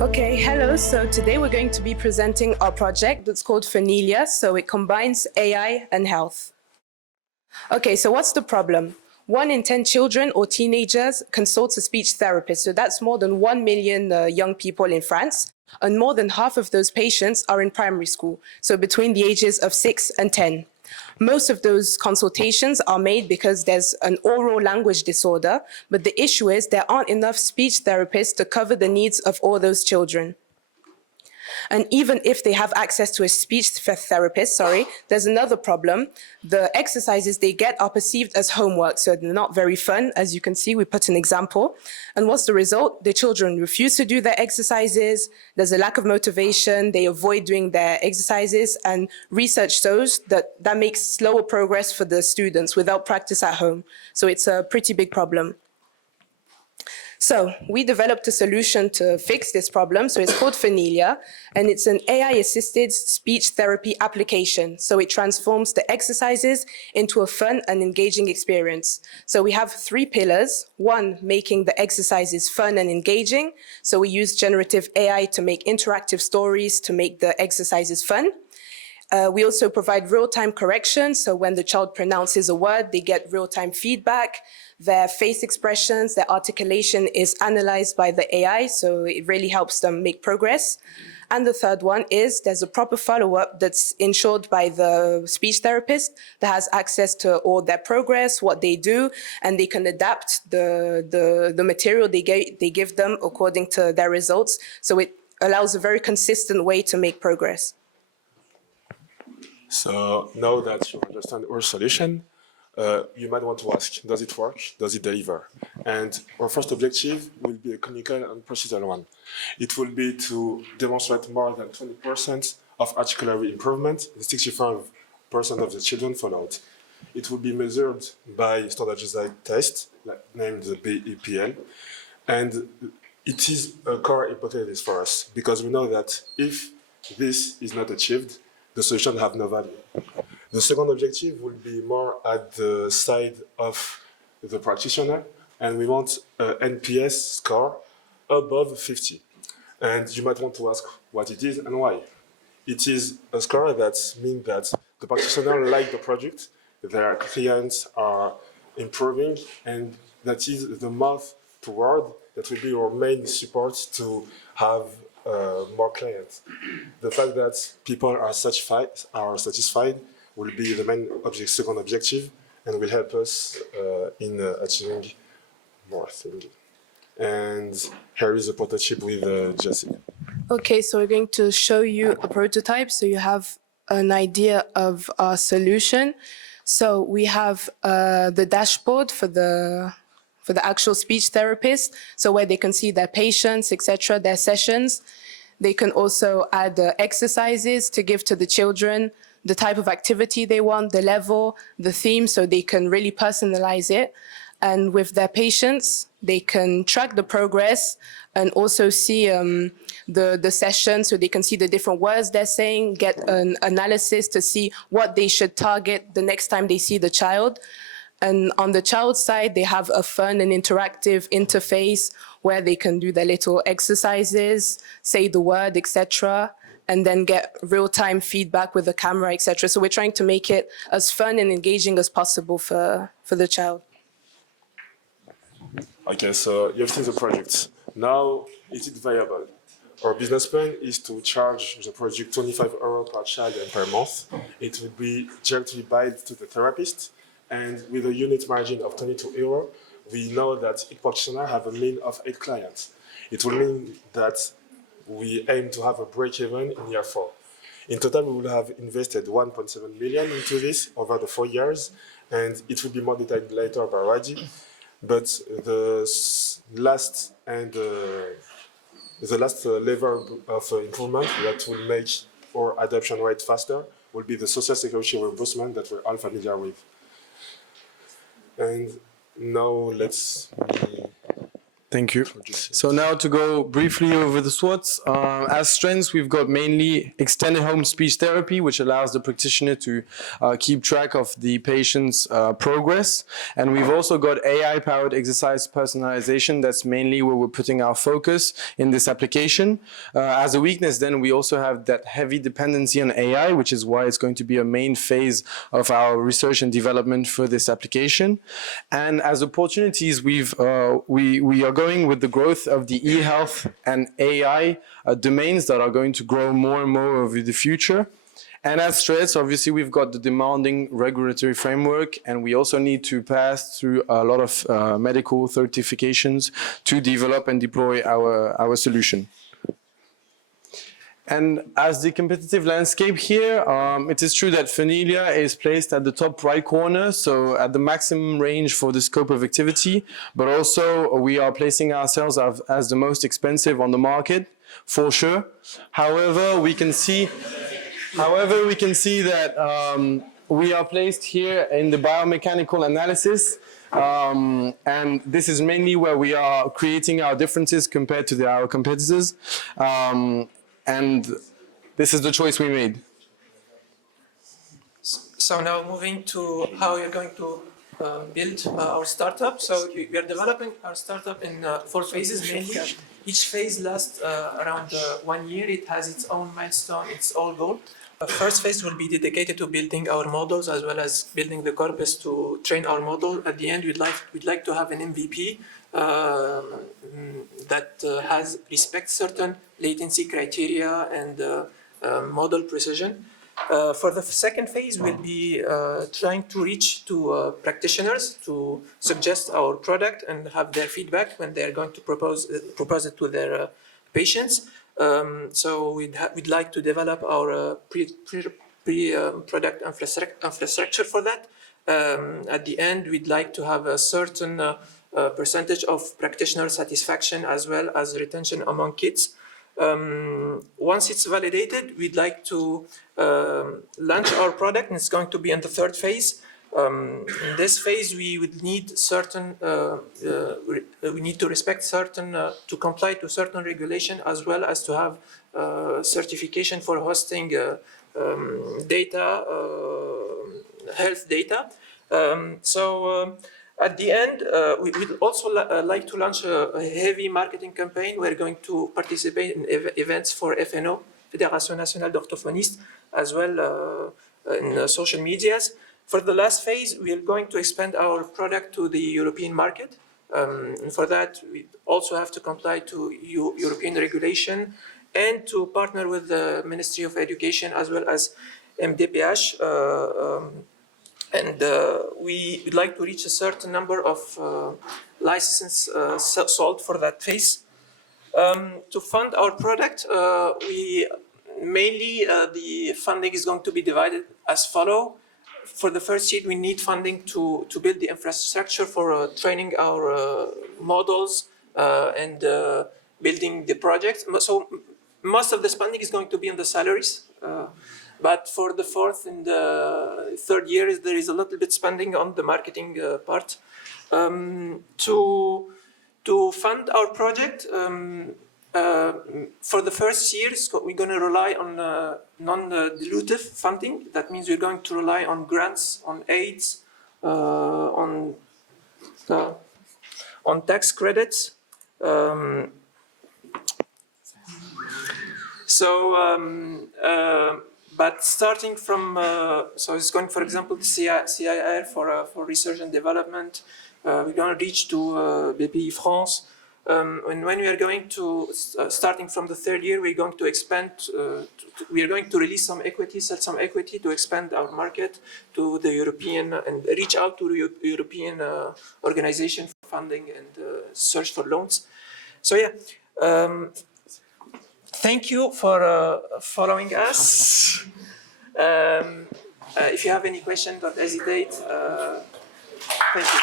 Okay, hello. So today we're going to be presenting our project that's called Phonelia. So it combines AI and health. Okay, so what's the problem? 1 in 10 children or teenagers consult a speech therapist. So that's more than 1 million young people in France. And more than half of those patients are in primary school, so between the ages of 6 and 10. Most of those consultations are made because there's an oral language disorder, but the issue is there aren't enough speech therapists to cover the needs of all those children. And even if they have access to a speech therapist, there's another problem. The exercises they get are perceived as homework, so they're not very fun. As you can see, we put an example. And what's the result? The children refuse to do their exercises. There's a lack of motivation. They avoid doing their exercises. And research shows that that makes slower progress for the students without practice at home. So it's a pretty big problem. So we developed a solution to fix this problem. So it's called Phonelia, and it's an AI-assisted speech therapy application. So it transforms the exercises into a fun and engaging experience. So we have 3 pillars. 1, making the exercises fun and engaging. So we use generative AI to make interactive stories to make the exercises fun. We also provide real-time correction. So when the child pronounces a word, they get real-time feedback. Their face expressions, their articulation is analyzed by the AI, so it really helps them make progress. And the third one is there's a proper follow-up that's ensured by the speech therapist that has access to all their progress, what they do, and they can adapt the material they give them according to their results. So it allows a very consistent way to make progress. So now that you understand our solution, you might want to ask, does it work? Does it deliver? And our first objective will be a clinical and procedural one. It will be to demonstrate more than 20% of articulatory improvement in 65% of the children followed. It will be measured by standardized tests, named the BEPL, and it is a core hypothesis for us, because we know that if this is not achieved, the solution have no value. The second objective will be more at the side of the practitioner, and we want an NPS score above 50. And you might want to ask what it is and why. It is a score that means that the practitioner like the project, their clients are improving, and that is the mouth toward that will be our main support to have more clients. The fact that people are satisfied will be the main second objective, and will help us in achieving more things. And here is a prototype with Jesse. Okay, so we're going to show you a prototype so you have an idea of our solution. So we have the dashboard for the actual speech therapist, so where they can see their patients, etc., their sessions. They can also add exercises to give to the children, the type of activity they want, the level, the theme, so they can really personalize it. And with their patients, they can track the progress and also see the session, so they can see the different words they're saying, get an analysis to see what they should target the next time they see the child. And on the child side, they have a fun and interactive interface where they can do their little exercises, say the word, etc., and then get real-time feedback with the camera, etc. So we're trying to make it as fun and engaging as possible for the child. Okay, so you've seen the project. Now, is it viable? Our business plan is to charge the project €25 per child and per month. It will be directly billed to the therapist, and with a unit margin of €22, we know that each practitioner have a mean of 8 clients. It will mean that we aim to have a break-even in year 4. In total, we will have invested 1.7 million into this over the 4 years, and it will be more detailed later by Raji. But the last level of improvement that will make our adoption rate faster will be the social security reimbursement that we're all familiar with. And now let's Thank you. So now to go briefly over the SWOTs. As strengths, we've got mainly extended home speech therapy, which allows the practitioner to keep track of the patient's progress. And we've also got AI-powered exercise personalization. That's mainly where we're putting our focus in this application. As a weakness, then, we also have that heavy dependency on AI, which is why it's going to be a main phase of our research and development for this application. And as opportunities, we are going with the growth of the e-health and AI domains that are going to grow more and more over the future. And as threats, obviously, we've got the demanding regulatory framework, and we also need to pass through a lot of medical certifications to develop and deploy our solution. And as the competitive landscape here, it is true that Phonelia is placed at the top right corner, so at the maximum range for the scope of activity, but also we are placing ourselves as the most expensive on the market, for sure. However, we can see that we are placed here in the biomechanical analysis, and this is mainly where we are creating our differences compared to our competitors. And this is the choice we made. So now moving to how we're going to build our startup. So we are developing our startup in 4 phases mainly. Each phase lasts around 1 year. It has its own milestone, its own goal. The first phase will be dedicated to building our models as well as building the corpus to train our model. At the end, we'd like to have an MVP that respects certain latency criteria and model precision. For the second phase, we'll be trying to reach to practitioners to suggest our product and have their feedback when they're going to propose it to their patients. So we'd like to develop our product infrastructure for that. At the end, we'd like to have a certain percentage of practitioner satisfaction as well as retention among kids. Once it's validated, we'd like to launch our product, and it's going to be in the third phase. In this phase, we would need certain, we need to respect certain, to comply to certain regulation, as well as to have certification for hosting data, health data. At the end, we would also like to launch a heavy marketing campaign. We're going to participate in events for FNO, Fédération Nationale d'Orthophonistes, as well in social medias. For the last phase, we are going to expand our product to the European market. And for that, we also have to comply to European regulation and to partner with the Ministry of Education as well as MDPH. And we would like to reach a certain number of licenses sold for that phase. To fund our product, the funding is going to be divided as follows. For the first year, we need funding to build the infrastructure for training our models and building the project. So most of this funding is going to be in the salaries. But for the fourth and the third year, there is a little bit spending on the marketing part. To fund our project, for the first years, we're going to rely on non-dilutive funding. That means we're going to rely on grants, on aids, on tax credits. But starting from, so it's going, for example, to CIR for research and development. We're going to reach to BPI France. And when we are going to, starting from the third year, we're going to expand, we are going to release some equity, sell some equity to expand our market to the European, and reach out to the European organization for funding and search for loans. So yeah, thank you for following us. If you have any questions, don't hesitate. Thank you.